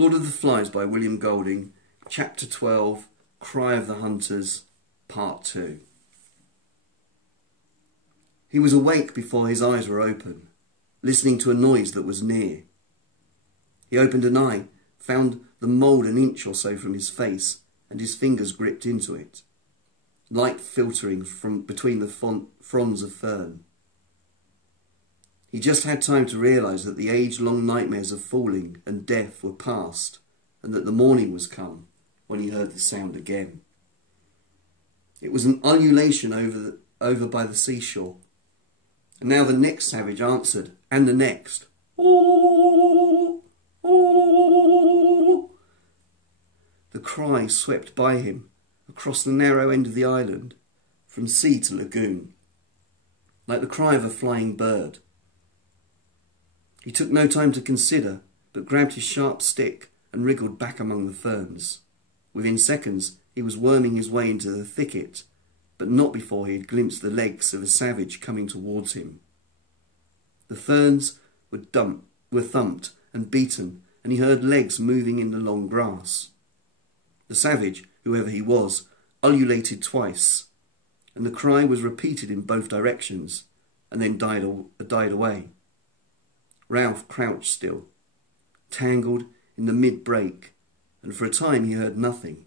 Lord of the Flies by William Golding, Chapter 12, Cry of the Hunters, Part 2. He was awake before his eyes were open, listening to a noise that was near. He opened an eye, found the mould an inch or so from his face, and his fingers gripped into it. Light filtering from between the fronds of fern. He just had time to realise that the age-long nightmares of falling and death were past, and that the morning was come, when he heard the sound again. It was an ululation over by the seashore, and now the next savage answered, and the next. The cry swept by him, across the narrow end of the island, from sea to lagoon, like the cry of a flying bird. He took no time to consider, but grabbed his sharp stick and wriggled back among the ferns. Within seconds he was worming his way into the thicket, but not before he had glimpsed the legs of a savage coming towards him. The ferns were thumped and beaten, and he heard legs moving in the long grass. The savage, whoever he was, ululated twice, and the cry was repeated in both directions, and then died away. Ralph crouched still, tangled in the mid-break, and for a time he heard nothing.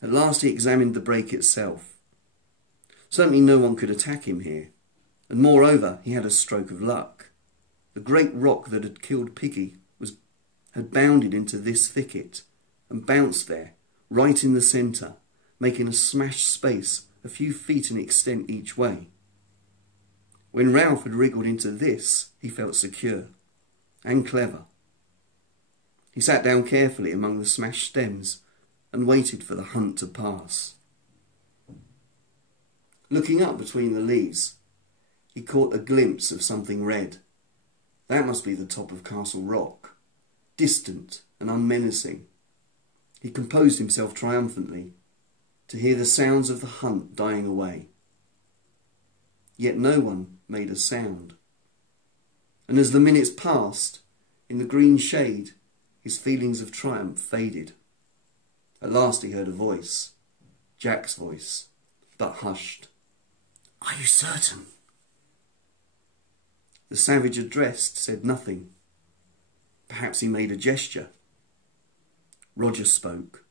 At last he examined the break itself. Certainly no one could attack him here, and moreover he had a stroke of luck. The great rock that had killed Piggy had bounded into this thicket and bounced there, right in the centre, making a smashed space a few feet in extent each way. When Ralph had wriggled into this, he felt secure and clever. He sat down carefully among the smashed stems and waited for the hunt to pass. Looking up between the leaves, he caught a glimpse of something red. That must be the top of Castle Rock, distant and unmenacing. He composed himself triumphantly to hear the sounds of the hunt dying away. Yet no one made a sound. And as the minutes passed, in the green shade, his feelings of triumph faded. At last he heard a voice, Jack's voice, but hushed. "Are you certain?" The savage addressed said nothing. Perhaps he made a gesture. Roger spoke.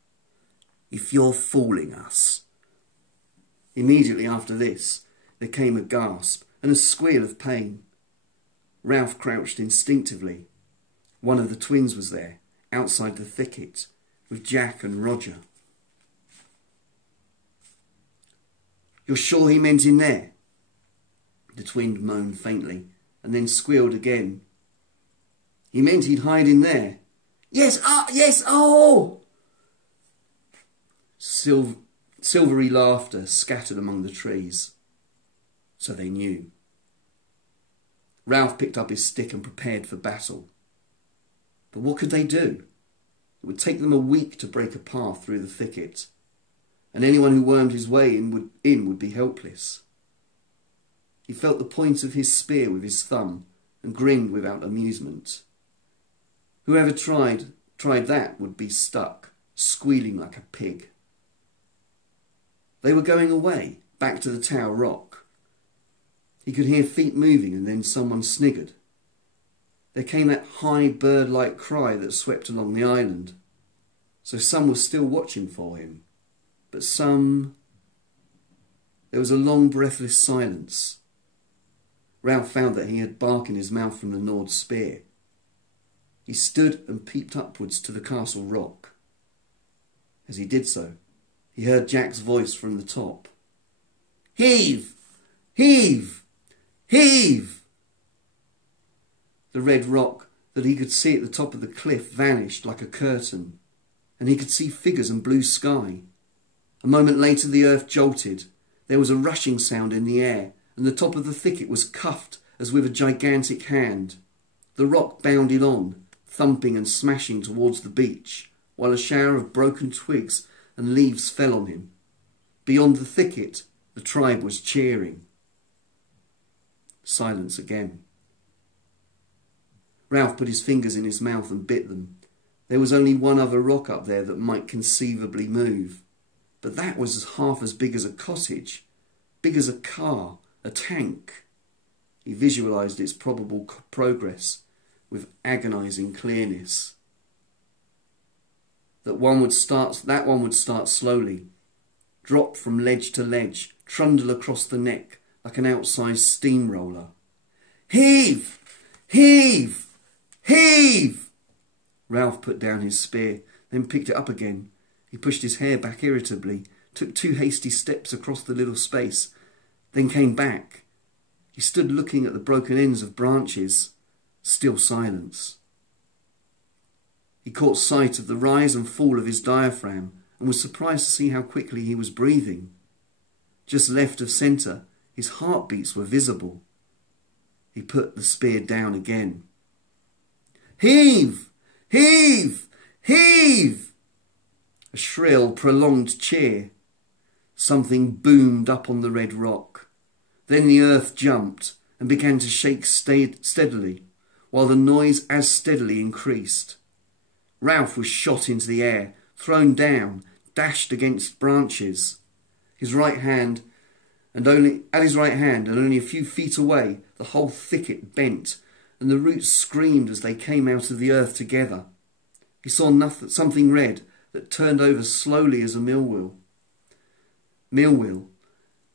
"If you're fooling us." Immediately after this, there came a gasp and a squeal of pain. Ralph crouched instinctively. One of the twins was there, outside the thicket, with Jack and Roger. "You're sure he meant in there?" The twin moaned faintly, and then squealed again. "He meant he'd hide in there." "Yes, yes, oh!" Silvery laughter scattered among the trees. So they knew. Ralph picked up his stick and prepared for battle. But what could they do? It would take them a week to break a path through the thicket, and anyone who wormed his way in would be helpless. He felt the point of his spear with his thumb and grinned without amusement. Whoever tried that would be stuck, squealing like a pig. They were going away, back to the Tower Rock. He could hear feet moving, and then someone sniggered. There came that high bird-like cry that swept along the island. So some were still watching for him, but some... There was a long breathless silence. Ralph found that he had bark in his mouth from the gnawed spear. He stood and peeped upwards to the Castle Rock. As he did so, he heard Jack's voice from the top. "Heave! Heave! Heave!" The red rock that he could see at the top of the cliff vanished like a curtain, and he could see figures and blue sky. A moment later the earth jolted. There was a rushing sound in the air, and the top of the thicket was cuffed as with a gigantic hand. The rock bounded on, thumping and smashing towards the beach, while a shower of broken twigs and leaves fell on him. Beyond the thicket, the tribe was cheering. Silence again. Ralph put his fingers in his mouth and bit them. There was only one other rock up there that might conceivably move, but that was half as big as a cottage, big as a car, a tank. He visualised its probable progress with agonising clearness. That one would start slowly, drop from ledge to ledge, trundle across the neck like an outsized steamroller. Heave! Heave! Heave! Ralph put down his spear, then picked it up again. He pushed his hair back irritably, took 2 hasty steps across the little space, then came back. He stood looking at the broken ends of branches. Still silence. He caught sight of the rise and fall of his diaphragm and was surprised to see how quickly he was breathing. Just left of centre, his heartbeats were visible. He put the spear down again. Heave! Heave! Heave! A shrill, prolonged cheer. Something boomed up on the red rock. Then the earth jumped and began to shake steadily, while the noise as steadily increased. Ralph was shot into the air, thrown down, dashed against branches. At his right hand, and only a few feet away, the whole thicket bent, and the roots screamed as they came out of the earth together. He saw something red that turned over slowly as a mill wheel.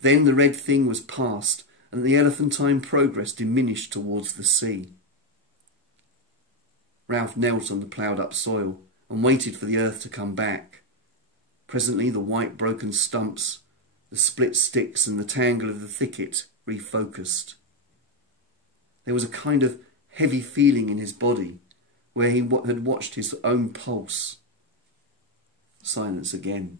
Then the red thing was past, and the elephantine progress diminished towards the sea. Ralph knelt on the ploughed-up soil and waited for the earth to come back. Presently the white broken stumps, the split sticks and the tangle of the thicket refocused. There was a kind of heavy feeling in his body where he had watched his own pulse. Silence again.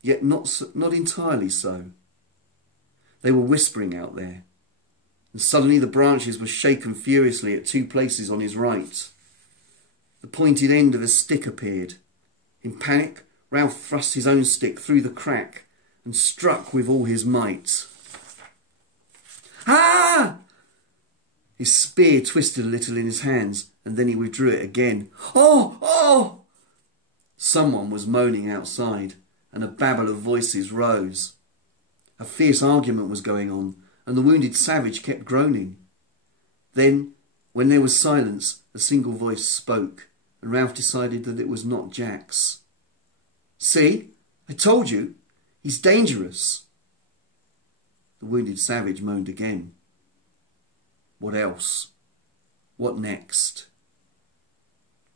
Yet not entirely so. They were whispering out there, and suddenly the branches were shaken furiously at 2 places on his right. The pointed end of a stick appeared. In panic, Ralph thrust his own stick through the crack and struck with all his might. Ah! His spear twisted a little in his hands, and then he withdrew it again. Oh! Oh! Someone was moaning outside, and a babble of voices rose. A fierce argument was going on, and the wounded savage kept groaning. Then, when there was silence, a single voice spoke, and Ralph decided that it was not Jack's. "See, I told you, he's dangerous." The wounded savage moaned again. What else? What next?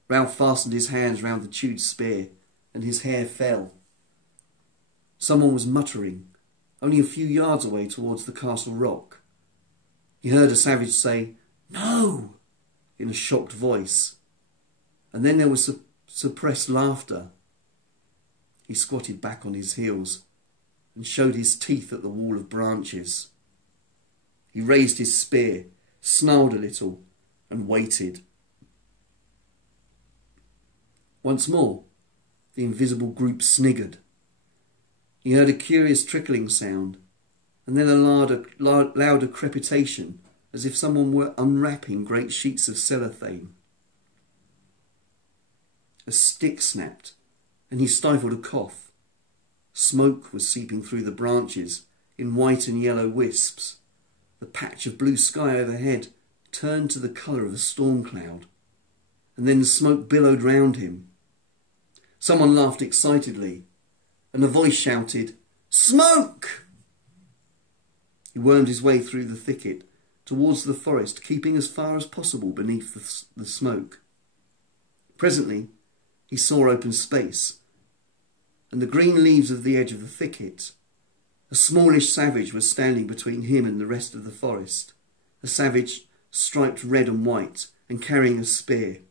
Ralph fastened his hands round the chewed spear, and his hair fell. Someone was muttering, only a few yards away towards the castle rock. He heard a savage say, "No!" in a shocked voice, and then there was suppressed laughter. He squatted back on his heels and showed his teeth at the wall of branches. He raised his spear, snarled a little, and waited. Once more, the invisible group sniggered. He heard a curious trickling sound, and then a louder crepitation, as if someone were unwrapping great sheets of cellophane. A stick snapped, and he stifled a cough. Smoke was seeping through the branches in white and yellow wisps. The patch of blue sky overhead turned to the colour of a storm cloud, and then the smoke billowed round him. Someone laughed excitedly, and a voice shouted, "Smoke!" He wormed his way through the thicket towards the forest, keeping as far as possible beneath the smoke. Presently he saw open space, and the green leaves of the edge of the thicket. A smallish savage was standing between him and the rest of the forest, a savage striped red and white and carrying a spear.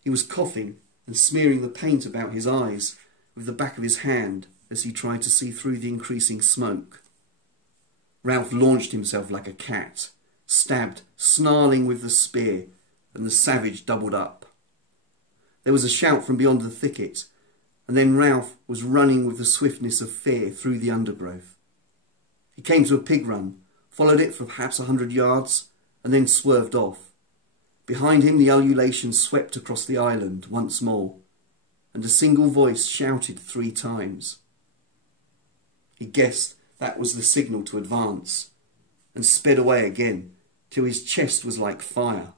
He was coughing and smearing the paint about his eyes with the back of his hand as he tried to see through the increasing smoke. Ralph launched himself like a cat, stabbed, snarling with the spear, and the savage doubled up. There was a shout from beyond the thicket, and then Ralph was running with the swiftness of fear through the undergrowth. He came to a pig run, followed it for perhaps 100 yards, and then swerved off, Behind him the ululation swept across the island once more, and a single voice shouted 3 times. He guessed that was the signal to advance, and sped away again till his chest was like fire.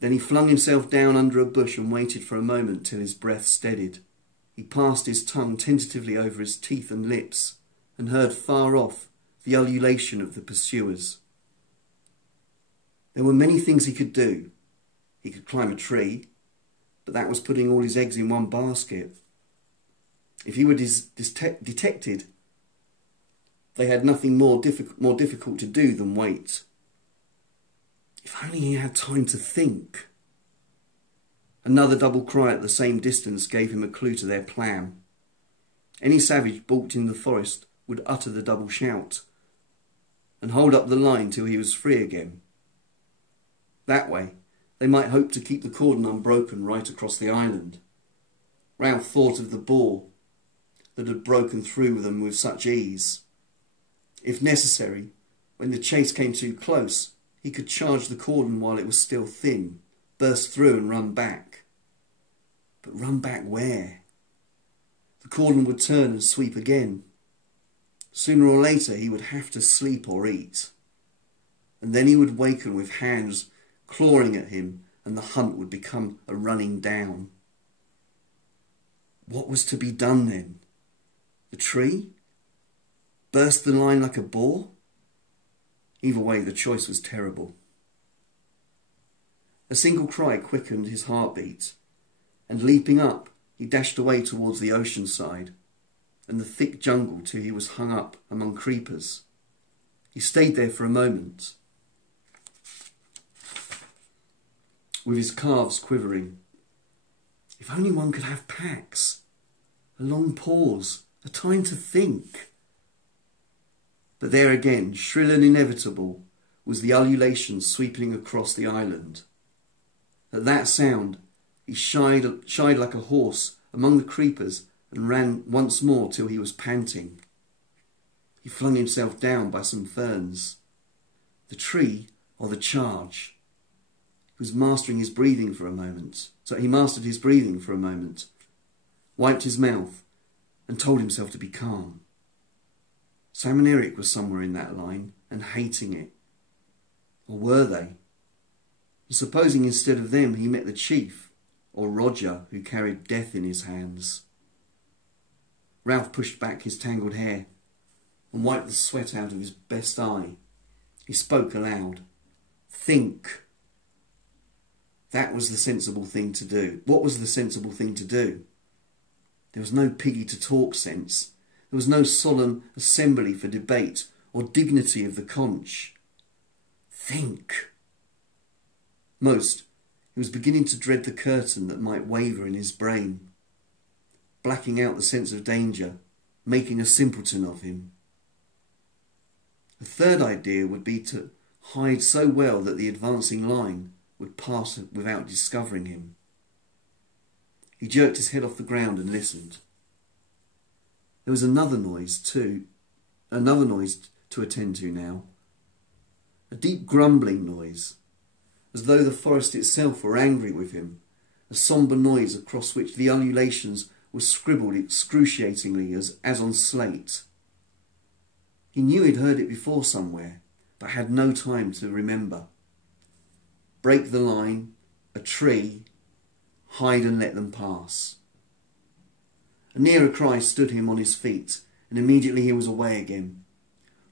Then he flung himself down under a bush and waited for a moment till his breath steadied. He passed his tongue tentatively over his teeth and lips, and heard far off the ululation of the pursuers. There were many things he could do. He could climb a tree, but that was putting all his eggs in one basket. If he were detected, they had nothing more difficult to do than wait. If only he had time to think. Another double cry at the same distance gave him a clue to their plan. Any savage balked in the forest would utter the double shout and hold up the line till he was free again. That way, they might hope to keep the cordon unbroken right across the island. Ralph thought of the boar that had broken through them with such ease. If necessary, when the chase came too close, he could charge the cordon while it was still thin, burst through and run back. But run back where? The cordon would turn and sweep again. Sooner or later he would have to sleep or eat. And then he would waken with hands clawing at him, and the hunt would become a running down. What was to be done then? The tree? Burst the line like a boar? Either way, the choice was terrible. A single cry quickened his heartbeat, and leaping up, he dashed away towards the ocean side and the thick jungle till he was hung up among creepers. He stayed there for a moment, with his calves quivering. If only one could have packs. A long pause, a time to think. But there again, shrill and inevitable, was the ululation sweeping across the island. At that sound, he shied like a horse among the creepers and ran once more till he was panting. He flung himself down by some ferns. The tree or the charge? He was mastering his breathing for a moment. So he mastered his breathing for a moment, wiped his mouth, and told himself to be calm. Sam and Eric were somewhere in that line and hating it. Or were they? And supposing instead of them he met the chief, or Roger, who carried death in his hands. Ralph pushed back his tangled hair and wiped the sweat out of his best eye. He spoke aloud. Think. That was the sensible thing to do. What was the sensible thing to do? There was no piggy to talk sense. There was no solemn assembly for debate or dignity of the conch. Think. Most, he was beginning to dread the curtain that might waver in his brain, blacking out the sense of danger, making a simpleton of him. A third idea would be to hide so well that the advancing line would pass without discovering him. He jerked his head off the ground and listened. There was another noise to attend to now. A deep grumbling noise, as though the forest itself were angry with him, a sombre noise across which the ululations were scribbled excruciatingly as on slate. He knew he'd heard it before somewhere, but had no time to remember. Break the line, a tree, hide and let them pass. A nearer cry stood him on his feet, and immediately he was away again,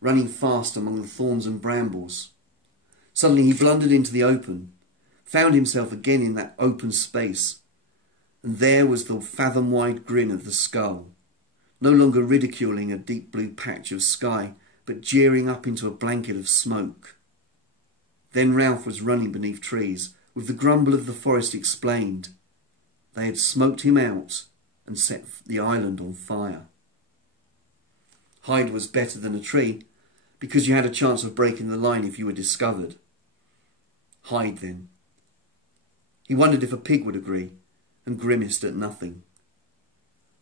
running fast among the thorns and brambles. Suddenly he blundered into the open, found himself again in that open space, and there was the fathom-wide grin of the skull, no longer ridiculing a deep blue patch of sky, but jeering up into a blanket of smoke. Then Ralph was running beneath trees, with the grumble of the forest explained. They had smoked him out and set the island on fire. Hide was better than a tree, because you had a chance of breaking the line if you were discovered. Hide then. He wondered if a pig would agree, and grimaced at nothing.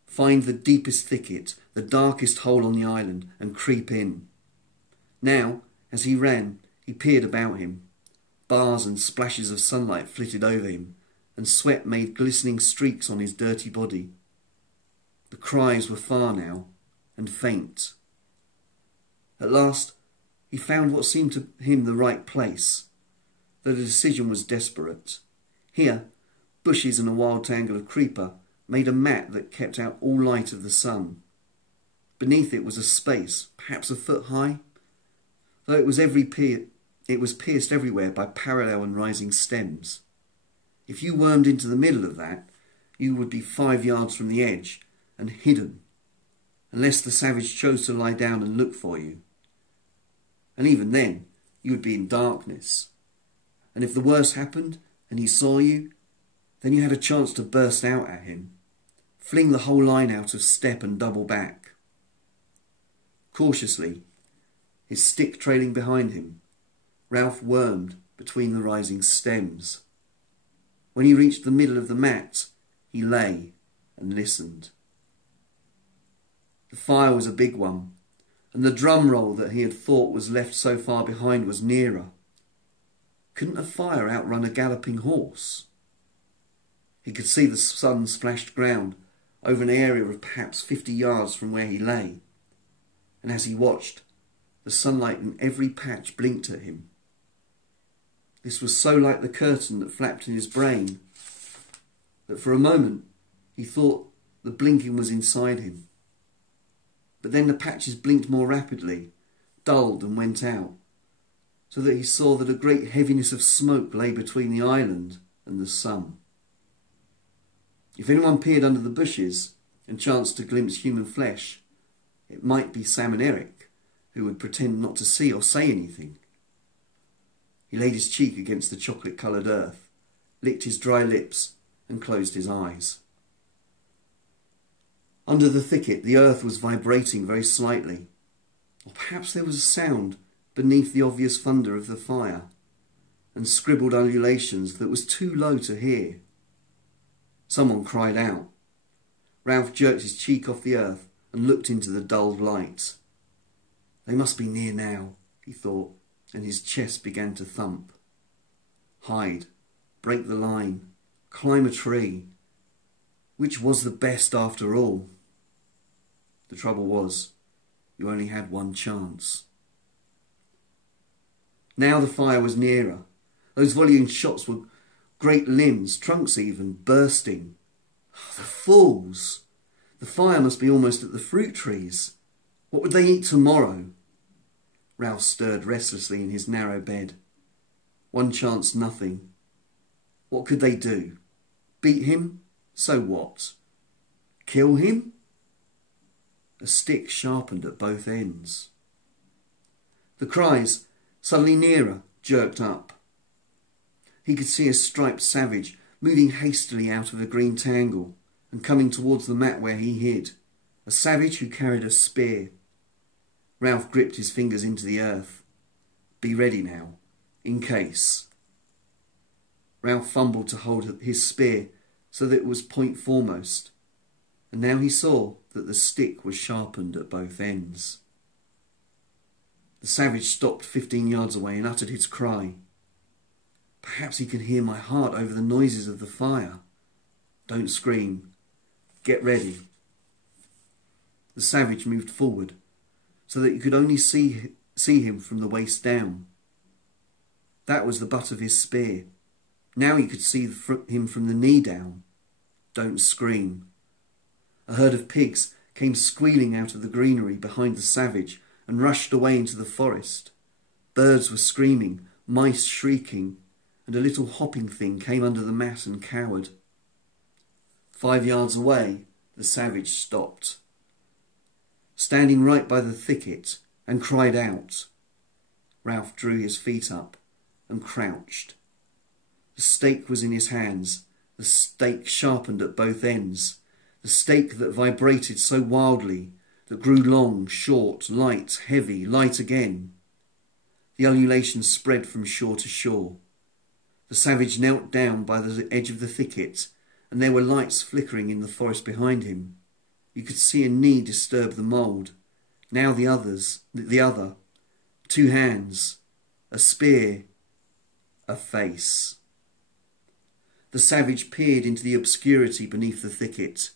Find the deepest thicket, the darkest hole on the island, and creep in. Now, as he ran, he peered about him. Bars and splashes of sunlight flitted over him, and sweat made glistening streaks on his dirty body. The cries were far now, and faint. At last he found what seemed to him the right place, though the decision was desperate. Here, bushes and a wild tangle of creeper made a mat that kept out all light of the sun. Beneath it was a space, perhaps a foot high, though it was pierced everywhere by parallel and rising stems. If you wormed into the middle of that, you would be 5 yards from the edge and hidden, unless the savage chose to lie down and look for you. And even then, you would be in darkness. And if the worst happened and he saw you, then you had a chance to burst out at him, fling the whole line out of step and double back. Cautiously, his stick trailing behind him, Ralph wormed between the rising stems. When he reached the middle of the mat, he lay and listened. The fire was a big one, and the drum roll that he had thought was left so far behind was nearer. Couldn't a fire outrun a galloping horse? He could see the sun-splashed ground over an area of perhaps 50 yards from where he lay, and as he watched, the sunlight in every patch blinked at him. This was so like the curtain that flapped in his brain that for a moment he thought the blinking was inside him. But then the patches blinked more rapidly, dulled and went out, so that he saw that a great heaviness of smoke lay between the island and the sun. If anyone peered under the bushes and chanced to glimpse human flesh, it might be Sam and Eric, who would pretend not to see or say anything. He laid his cheek against the chocolate-coloured earth, licked his dry lips and closed his eyes. Under the thicket the earth was vibrating very slightly, or perhaps there was a sound beneath the obvious thunder of the fire, and scribbled ululations that was too low to hear. Someone cried out. Ralph jerked his cheek off the earth and looked into the dulled light. They must be near now, he thought, and his chest began to thump. Hide, break the line, climb a tree. Which was the best after all? The trouble was, you only had one chance. Now the fire was nearer. Those volleying shots were great limbs, trunks even, bursting. Oh, the fools! The fire must be almost at the fruit trees. What would they eat tomorrow? Ralph stirred restlessly in his narrow bed. One chance, nothing. What could they do? Beat him? So what? Kill him? A stick sharpened at both ends. The cries, suddenly nearer, jerked up. He could see a striped savage moving hastily out of the green tangle and coming towards the mat where he hid. A savage who carried a spear. Ralph gripped his fingers into the earth. Be ready now, in case. Ralph fumbled to hold his spear so that it was point foremost, and now he saw that the stick was sharpened at both ends. The savage stopped 15 yards away and uttered his cry. Perhaps he can hear my heart over the noises of the fire. Don't scream. Get ready. The savage moved forward so that you could only see him from the waist down. That was the butt of his spear. Now you could see him from the knee down. Don't scream. A herd of pigs came squealing out of the greenery behind the savage and rushed away into the forest. Birds were screaming, mice shrieking, and a little hopping thing came under the mat and cowered. 5 yards away, the savage stopped, standing right by the thicket, and cried out. Ralph drew his feet up and crouched. The stake was in his hands, the stake sharpened at both ends, the stake that vibrated so wildly, that grew long, short, light, heavy, light again. The ululation spread from shore to shore. The savage knelt down by the edge of the thicket, and there were lights flickering in the forest behind him. You could see a knee disturb the mould. Now the other, 2 hands, a spear, a face. The savage peered into the obscurity beneath the thicket.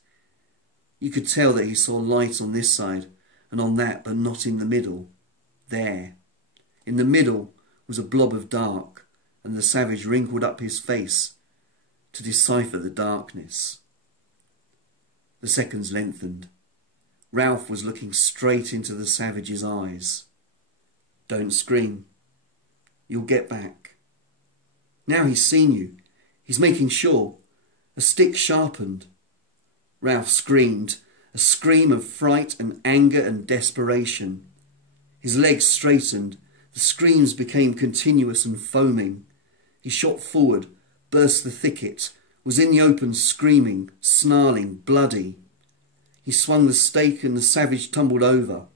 You could tell that he saw light on this side and on that, but not in the middle. There, in the middle, was a blob of dark, and the savage wrinkled up his face to decipher the darkness. The seconds lengthened. Ralph was looking straight into the savage's eyes. Don't scream. You'll get back. Now he's seen you. He's making sure. A stick sharpened. Ralph screamed, a scream of fright and anger and desperation. His legs straightened. The screams became continuous and foaming. He shot forward, burst the thicket, was in the open screaming, snarling, bloody. He swung the stake and the savage tumbled over,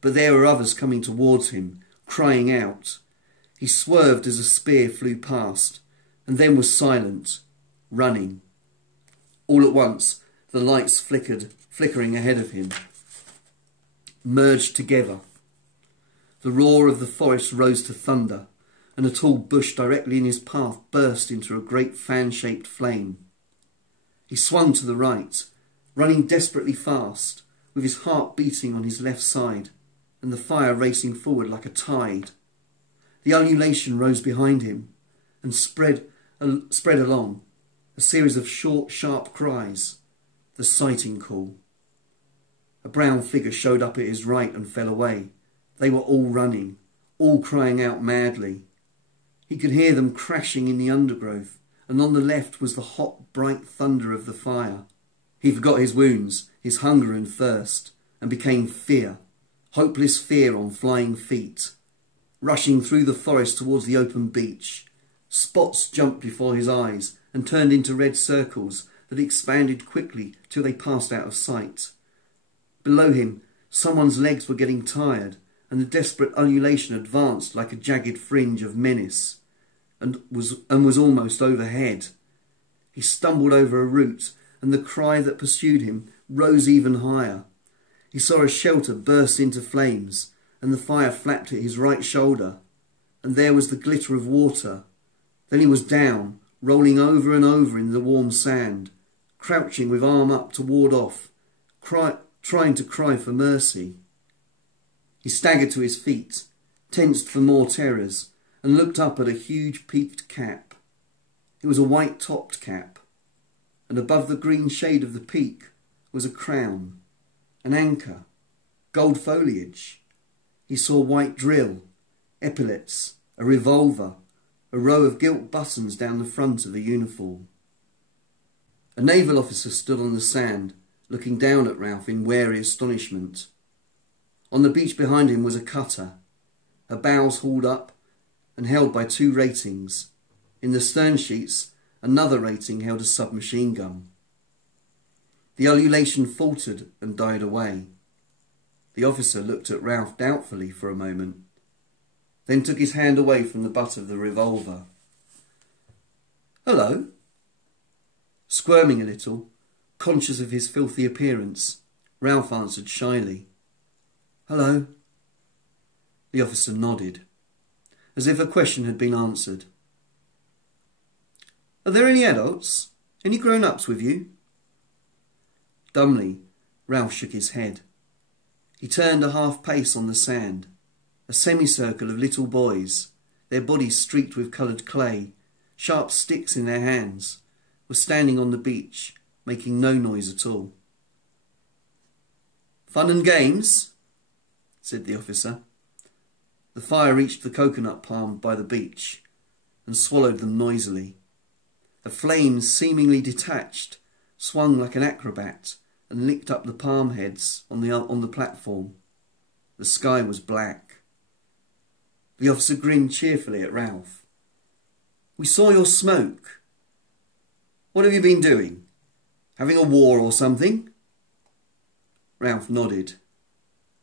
but there were others coming towards him, crying out. He swerved as a spear flew past, and then was silent, running. All at once, the lights flickering ahead of him, merged together. The roar of the forest rose to thunder, and a tall bush directly in his path burst into a great fan-shaped flame. He swung to the right, running desperately fast, with his heart beating on his left side, and the fire racing forward like a tide. The ululation rose behind him, and spread along, a series of short, sharp cries, the sighting call. A brown figure showed up at his right and fell away. They were all running, all crying out madly. He could hear them crashing in the undergrowth, and on the left was the hot, bright thunder of the fire. He forgot his wounds, his hunger and thirst, and became fear, hopeless fear on flying feet. Rushing through the forest towards the open beach, spots jumped before his eyes and turned into red circles that expanded quickly till they passed out of sight. Below him, someone's legs were getting tired, and the desperate ululation advanced like a jagged fringe of menace, and was almost overhead. He stumbled over a root, and the cry that pursued him rose even higher. He saw a shelter burst into flames, and the fire flapped at his right shoulder, and there was the glitter of water. Then he was down, rolling over and over in the warm sand, crouching with arm up to ward off, trying to cry for mercy. He staggered to his feet, tensed for more terrors, and looked up at a huge peaked cap. It was a white-topped cap, and above the green shade of the peak was a crown, an anchor, gold foliage. He saw white drill, epaulets, a revolver, a row of gilt buttons down the front of the uniform. A naval officer stood on the sand, looking down at Ralph in wary astonishment. On the beach behind him was a cutter, her bows hauled up and held by 2 ratings. In the stern sheets, another rating held a submachine gun. The ululation faltered and died away. The officer looked at Ralph doubtfully for a moment, then took his hand away from the butt of the revolver. "Hello?" Squirming a little, conscious of his filthy appearance, Ralph answered shyly. "Hello." The officer nodded, as if a question had been answered. "Are there any adults? Any grown-ups with you?" Dumbly, Ralph shook his head. He turned a half pace on the sand. A semicircle of little boys, their bodies streaked with coloured clay, sharp sticks in their hands, were standing on the beach, making no noise at all. "Fun and games?" said the officer. The fire reached the coconut palm by the beach and swallowed them noisily. A flame, seemingly detached, swung like an acrobat and licked up the palm heads on the platform. The sky was black. The officer grinned cheerfully at Ralph. "We saw your smoke. What have you been doing? Having a war or something?" Ralph nodded.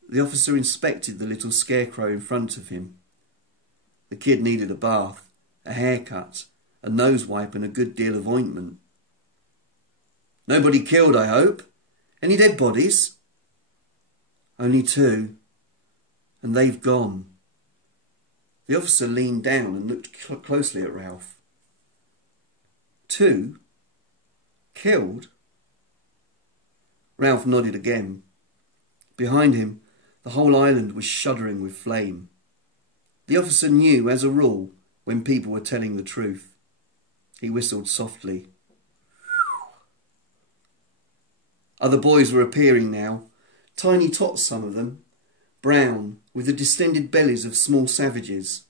The officer inspected the little scarecrow in front of him. The kid needed a bath, a haircut, a nose wipe and a good deal of ointment. "Nobody killed, I hope? Any dead bodies?" "Only 2, and they've gone." The officer leaned down and looked closely at Ralph. 2? Killed? Ralph nodded again. Behind him, the whole island was shuddering with flame. The officer knew, as a rule, when people were telling the truth. He whistled softly. Other boys were appearing now, tiny tots some of them, brown, with the distended bellies of small savages.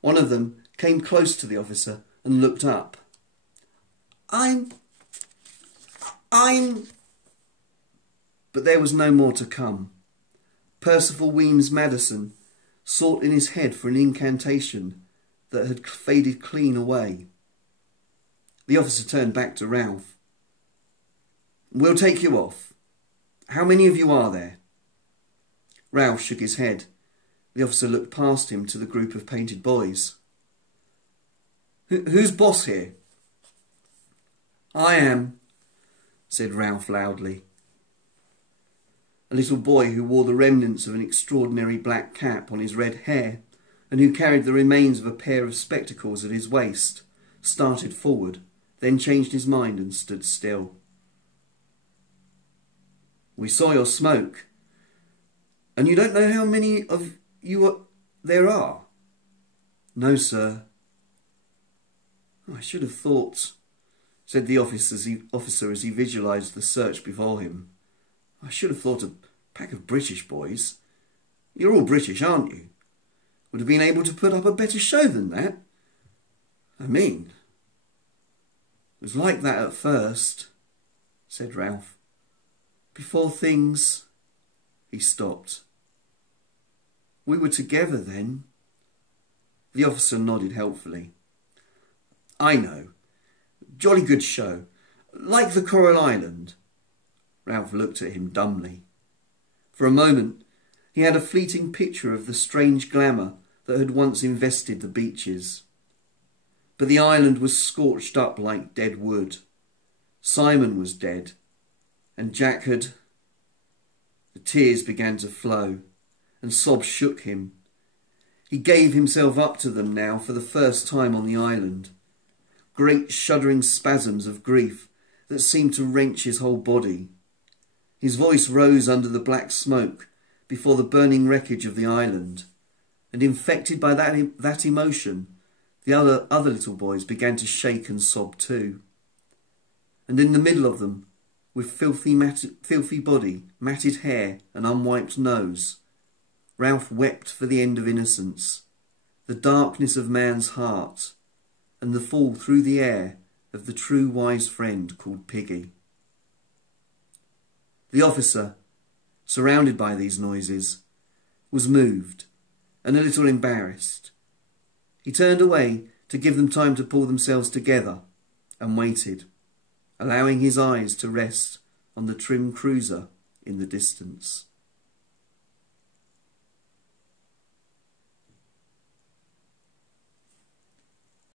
One of them came close to the officer and looked up. I'm... But there was no more to come. Percival Weems Madison sought in his head for an incantation that had faded clean away. The officer turned back to Ralph. We'll take you off. How many of you are there? Ralph shook his head. The officer looked past him to the group of painted boys. Who's boss here? I am, said Ralph loudly. A little boy who wore the remnants of an extraordinary black cap on his red hair and who carried the remains of a pair of spectacles at his waist started forward, then changed his mind and stood still. We saw your smoke. And you don't know how many of you there are? No, sir. I should have thought, said the officer as he visualised the search before him. I should have thought a pack of British boys. You're all British, aren't you? Would have been able to put up a better show than that. I mean, it was like that at first, said Ralph. Before things... He stopped. We were together then. The officer nodded helpfully. I know. Jolly good show. Like the Coral Island. Ralph looked at him dumbly. For a moment, he had a fleeting picture of the strange glamour that had once invested the beaches. But the island was scorched up like dead wood. Simon was dead, and Jack had... The tears began to flow, and sobs shook him. He gave himself up to them now for the first time on the island. Great shuddering spasms of grief that seemed to wrench his whole body. His voice rose under the black smoke before the burning wreckage of the island, and infected by that emotion, the other little boys began to shake and sob too. And in the middle of them, with filthy body, matted hair and unwiped nose, Ralph wept for the end of innocence, the darkness of man's heart, and the fall through the air of the true wise friend called Piggy. The officer, surrounded by these noises, was moved and a little embarrassed. He turned away to give them time to pull themselves together and waited, allowing his eyes to rest on the trim cruiser in the distance.